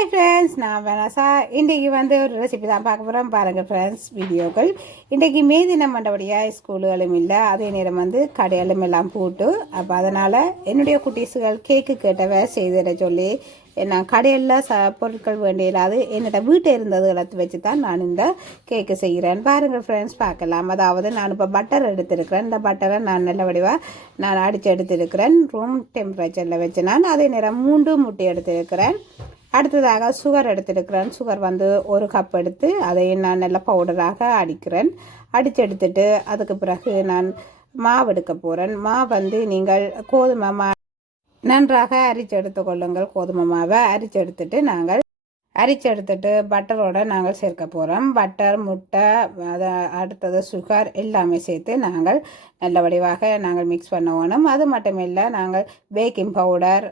Hi friends நான் Vanessa. இன்றைக்கி வந்து ஒரு ரெசிபி தான் பார்க்க போகிறோம் பாருங்கள் ஃப்ரெண்ட்ஸ் வீடியோக்கள். இன்றைக்கி மே தினம் மண்டபடியாக ஸ்கூலுகளும் இல்லை. அதே நேரம் வந்து கடைகளும் எல்லாம் போட்டு அப்போ அதனால் என்னுடைய குட்டீஸுகள் கேக்கு கேட்டவ செய்திட சொல்லி நான் கடையில் ச பொருட்கள் வேண்டியலாது என்னோடய வீட்டை இருந்தது எடுத்து வச்சு தான் நான் இந்த கேக்கு செய்கிறேன். பாருங்கள் ஃப்ரெண்ட்ஸ் பார்க்கலாம். அதாவது நான் இப்போ பட்டர் எடுத்திருக்கிறேன். இந்த பட்டரை நான் நல்ல வடிவாக நான் அடித்து எடுத்திருக்கிறேன். ரூம் டெம்பரேச்சரில் வச்சு நான் அதே நேரம் மூன்று முட்டை எடுத்திருக்கிறேன். அடுத்ததாக சுகர் எடுத்துருக்கிறேன் சுகர் வந்து ஒரு கப் எடுத்து அதை நான் நல்லா பவுடராக அடிக்கிறேன். அடித்து எடுத்துட்டு அதுக்கு பிறகு நான் மாவு எடுக்க போகிறேன் மாவு வந்து நீங்கள் கோதுமை மா நன்றாக அரிச்சு எடுத்துக்கொள்ளுங்கள் கோதுமை மாவை அரிச்சு எடுத்துட்டு நாங்கள் அரிச்சு எடுத்துட்டு பட்டரோட நாங்கள் சேர்க்க போகிறோம் பட்டர் முட்டை அதை அடுத்தது சுகர் எல்லாமே சேர்த்து நாங்கள் நல்ல வடிவாக நாங்கள் மிக்ஸ் பண்ண வேணும். அது மட்டும் இல்லை நாங்கள் பேக்கிங் பவுடர்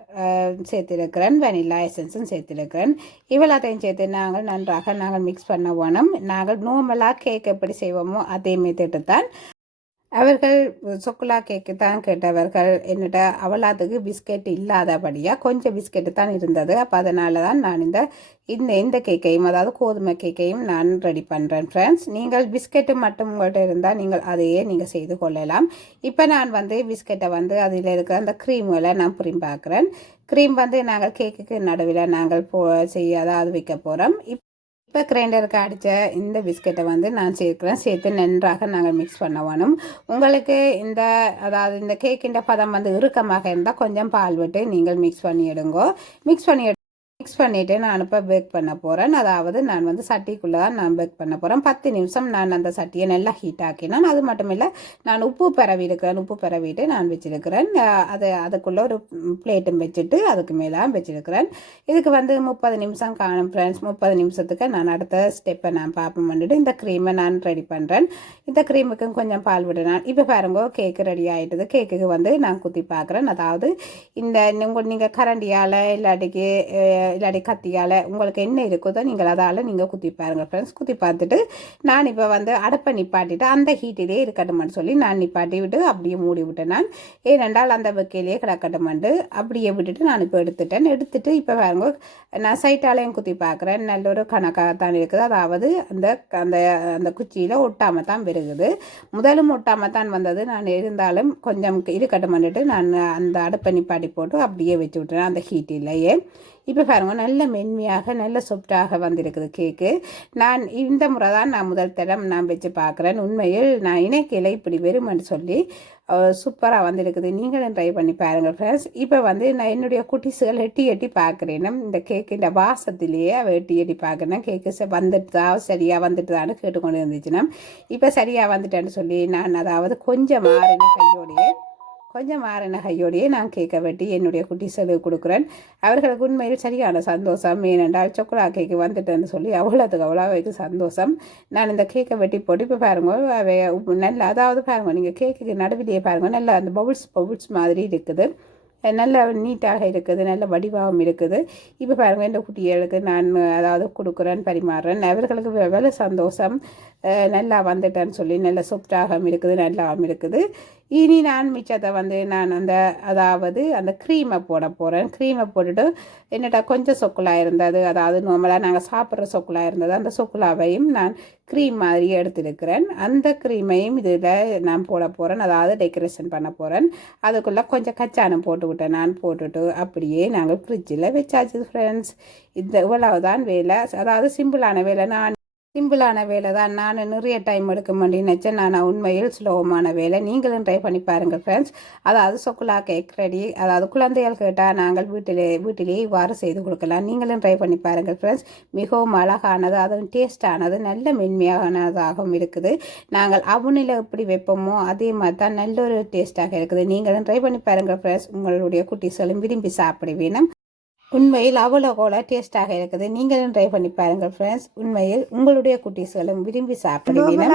சேர்த்திருக்கிறேன். வெனிலா எசன்ஸும் சேர்த்திருக்கிறேன். இவ்வளோத்தையும் சேர்த்து நாங்கள் நன்றாக நாங்கள் மிக்ஸ் பண்ண வேணும். நாங்கள் நார்மலாக கேக் எப்படி செய்வோமோ அதே மெத்தட்டு தான். அவர்கள் சொக்குலா கேக்கு தான் கேட்டவர்கள். என்னட்ட அவலாத்துக்கு பிஸ்கெட் இல்லாதபடியாக கொஞ்சம் பிஸ்கெட்டு தான் இருந்தது. அப்போ அதனால தான் நான் இந்த இந்த இந்த கேக்கையும் அதாவது கோதுமை கேக்கையும் நான் ரெடி பண்ணுறேன் ஃப்ரெண்ட்ஸ் நீங்கள் பிஸ்கெட்டு மட்டும் உங்கள்கிட்ட இருந்தால் நீங்கள் அதையே நீங்கள் செய்து கொள்ளலாம். இப்போ நான் வந்து பிஸ்கெட்டை வந்து அதில் இருக்கிற அந்த க்ரீம்களை நான் புரிம்பாக்குறேன் க்ரீம் வந்து நாங்கள் கேக்குக்கு நடுவில் நாங்கள் போ செய்ய அதாவது வைக்க போகிறோம் இப் இப்போ கிரைண்டருக்கு அடித்த இந்த பிஸ்கெட்டை வந்து நான் சேர்க்குறேன். சேர்த்து நன்றாக நாங்கள் மிக்ஸ் பண்ண வேணும். உங்களுக்கு இந்த அதாவது இந்த கேக்கின்ற பதம் வந்து இறுக்கமாக இருந்தால் கொஞ்சம் பால் விட்டு நீங்கள் மிக்ஸ் பண்ணி எடுங்கோ மிக்ஸ் பண்ணி மிக்ஸ் பண்ணிவிட்டு நான் இப்போ பேக் பண்ண போகிறேன் அதாவது நான் வந்து சட்டிக்குள்ளே தான் நான் பேக் பண்ண போகிறேன் பத்து நிமிஷம் நான் அந்த சட்டியை நல்லா ஹீட் ஆக்கினேன். அது மட்டும் இல்லை நான் உப்பு பரவி இருக்கிறேன். உப்பு பரவிட்டு நான் வச்சுருக்கிறேன். அது அதுக்குள்ளே ஒரு பிளேட்டும் வச்சுட்டு அதுக்கு மேலே வச்சுருக்கிறேன். இதுக்கு வந்து முப்பது நிமிஷம் காணும் ஃப்ரெண்ட்ஸ் முப்பது நிமிஷத்துக்கு நான் அடுத்த ஸ்டெப்பை நான் பார்ப்போம் பண்ணிட்டு இந்த க்ரீமை நான் ரெடி பண்ணுறேன் இந்த க்ரீமுக்கும் கொஞ்சம் பால் விடுறேன். இப்போ பாருங்க கேக்கு ரெடி ஆகிட்டுது கேக்குக்கு வந்து நான் குத்தி பார்க்குறேன். அதாவது இந்த உங்கள் நீங்கள் கரண்டியால் இல்லாட்டிக்கு இல்லாட்டி கத்தியால் உங்களுக்கு என்ன இருக்குதோ நீங்கள் அதால் நீங்கள் குத்தி பாருங்கள் ஃப்ரெண்ட்ஸ் குத்தி பார்த்துட்டு நான் இப்போ வந்து அடுப்பை நிப்பாட்டிட்டு அந்த ஹீட்டிலே இருக்கட்டும்னு சொல்லி நான் நிப்பாட்டி விட்டு அப்படியே மூடி விட்டேன் நான். ஏனென்றால் அந்த வெக்கையிலேயே கிடக்கட்டும்ண்டு அப்படியே விட்டுட்டு நான் இப்போ எடுத்துட்டேன். எடுத்துட்டு இப்போ பாருங்க நான் சைட்டாலையும் குத்தி பார்க்குறேன். நல்ல ஒரு கணக்காக தான் இருக்குது. அதாவது அந்த அந்த அந்த குச்சியில் ஒட்டாமல் தான் பெருகுது முதலும் ஒட்டாமல் தான் வந்தது. நான் இருந்தாலும் கொஞ்சம் இருக்கட்டும் பண்ணிட்டு நான் அந்த அடுப்பை நிப்பாட்டி போட்டு அப்படியே வச்சு விட்டுறேன் அந்த ஹீட்டிலேயே இப்போ பாருங்கள் நல்ல மென்மையாக நல்ல சொப்டாக வந்திருக்குது கேக்கு நான் இந்த முறை தான் நான் முதல் தடம் நான் வச்சு பார்க்குறேன். உண்மையில் நான் இணைக்கையில் இப்படி வெறுமன்னு சொல்லி சூப்பராக வந்திருக்குது. நீங்களும் ட்ரை பண்ணி பாருங்கள் ஃப்ரெண்ட்ஸ் இப்போ வந்து நான் என்னுடைய குட்டிஸுகள் எட்டி எட்டி பார்க்குறேன் இந்த கேக்கு இந்த வாசத்திலேயே அவள் எட்டி எட்டி பார்க்குறேன். கேக்கு வந்துட்டுதா சரியாக வந்துட்டுதான்னு கேட்டுக்கொண்டு இருந்துச்சுன்னா இப்போ சரியாக வந்துட்டேன்னு சொல்லி நான் அதாவது கொஞ்சம் மாறின கையோடையே கொஞ்சம் மாறின கையோடையே நான் கேட்க வெட்டி என்னுடைய குட்டிஸுக்கு கொடுக்குறேன். அவர்களுக்கு உண்மையில் சரியான சந்தோஷம். ஏனென்றால் சொக்கலா கேக்கு வந்துட்டேன்னு சொல்லி அவ்வளோத்துக்கு அவ்வளோ அவைக்கு சந்தோஷம். நான் இந்த கேக்கை வெட்டி போட்டு இப்போ பாருங்க நல்ல அதாவது பாருங்க நீங்கள் கேக்குக்கு நடுவிலேயே பாருங்கள் நல்லா அந்த பவுல்ஸ் பவுல்ஸ் மாதிரி இருக்குது. நல்ல நீட்டாக இருக்குது நல்ல வடிவாகவும் இருக்குது. இப்போ பாருங்கள் இந்த குட்டிகளுக்கு நான் அதாவது கொடுக்குறேன் பரிமாறுறேன். அவர்களுக்கு வெவ்வேறு சந்தோஷம். நல்லா வந்துட்டேன்னு சொல்லி நல்ல சுப்டாகவும் இருக்குது நல்லாவும் இருக்குது. இனி நான் மிச்சத்தை வந்து நான் அந்த அதாவது அந்த க்ரீமை போட போகிறேன் க்ரீமை போட்டுட்டு என்னட்டா கொஞ்சம் சொக்குலாக இருந்தது அதாவது நார்மலாக நாங்கள் சாப்பிட்ற சொக்குலாக இருந்தது அந்த சொக்குலாவையும் நான் க்ரீம் மாதிரி எடுத்துருக்கிறேன். அந்த க்ரீமையும் இதில் நான் போட போகிறேன் அதாவது டெக்கரேஷன் பண்ண போகிறேன் அதுக்குள்ளே கொஞ்சம் கச்சானம் போட்டு விட்டேன் நான் போட்டுட்டு அப்படியே நாங்கள் ஃப்ரிட்ஜில் வச்சாச்சு ஃப்ரெண்ட்ஸ் இந்த இவ்வளவுதான் வேலை. அதாவது சிம்பிளான வேலை. நான் சிம்பிளான வேலை தான். நான் நிறைய டைம் எடுக்க நினச்சேன். நான் உண்மையில் சுலபமான வேலை. நீங்களும் ட்ரை பண்ணி பாருங்கள் ஃப்ரெண்ட்ஸ் அதாவது சொக்குலா கேக் ரெடி அதாவது குழந்தைகள் கேட்டால் நாங்கள் வீட்டிலே வீட்டிலேயே இவ்வாறு செய்து கொடுக்கலாம். நீங்களும் ட்ரை பண்ணி பாருங்கள் ஃப்ரெண்ட்ஸ் மிகவும் அழகானது அதுவும் டேஸ்டானது நல்ல மென்மையானதாகவும் இருக்குது. நாங்கள் அவனில் எப்படி வைப்போமோ அதே மாதிரி தான் நல்ல ஒரு டேஸ்ட்டாக இருக்குது. நீங்களும் ட்ரை பண்ணி பாருங்கள் ஃப்ரெண்ட்ஸ் உங்களுடைய குட்டீஸ்களும் விரும்பி சாப்பிட உண்மையில் அவ்வளோ கூட டேஸ்ட்டாக இருக்குது. நீங்களும் ட்ரை பண்ணி பாருங்கள் ஃப்ரெண்ட்ஸ் உண்மையில் உங்களுடைய குட்டீஸ்களும் விரும்பி சாப்பிடுவீங்க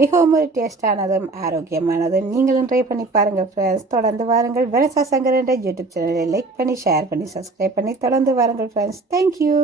மிகவும் டேஸ்டானதும் ஆரோக்கியமானதும் நீங்களும் ட்ரை பண்ணி பாருங்கள் ஃப்ரெண்ட்ஸ் தொடர்ந்து வாருங்கள். வெனசா சங்கர் என்ற யூடியூப் சேனலை லைக் பண்ணி ஷேர் பண்ணி சப்ஸ்கிரைப் பண்ணி தொடர்ந்து வாருங்கள் ஃப்ரெண்ட்ஸ் தேங்க்யூ